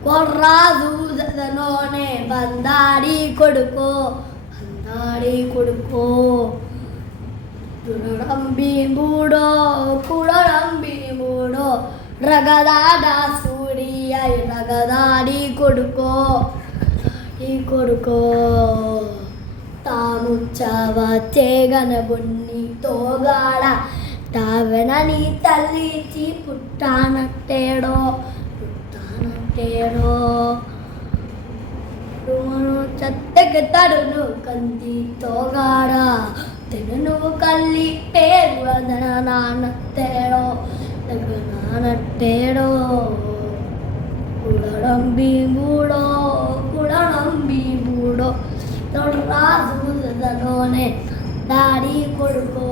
కొర్రాజుదనోనే బందాడి కొడుకో రంబీబూడో కుడరంబీబూడో రగదాడ సూడియై రగదాడి కొడుకో తాను చవచేగన బొన్ని తోగాడ తావెన నీ తల్లిచి పుట్టానట్టేడో చెత్తకి తడును కంది తోగాడ తెను కల్లి పేరు నానట్టేడో కుడరంబీబూడో రాజుదనోనే తాడి కొడుకో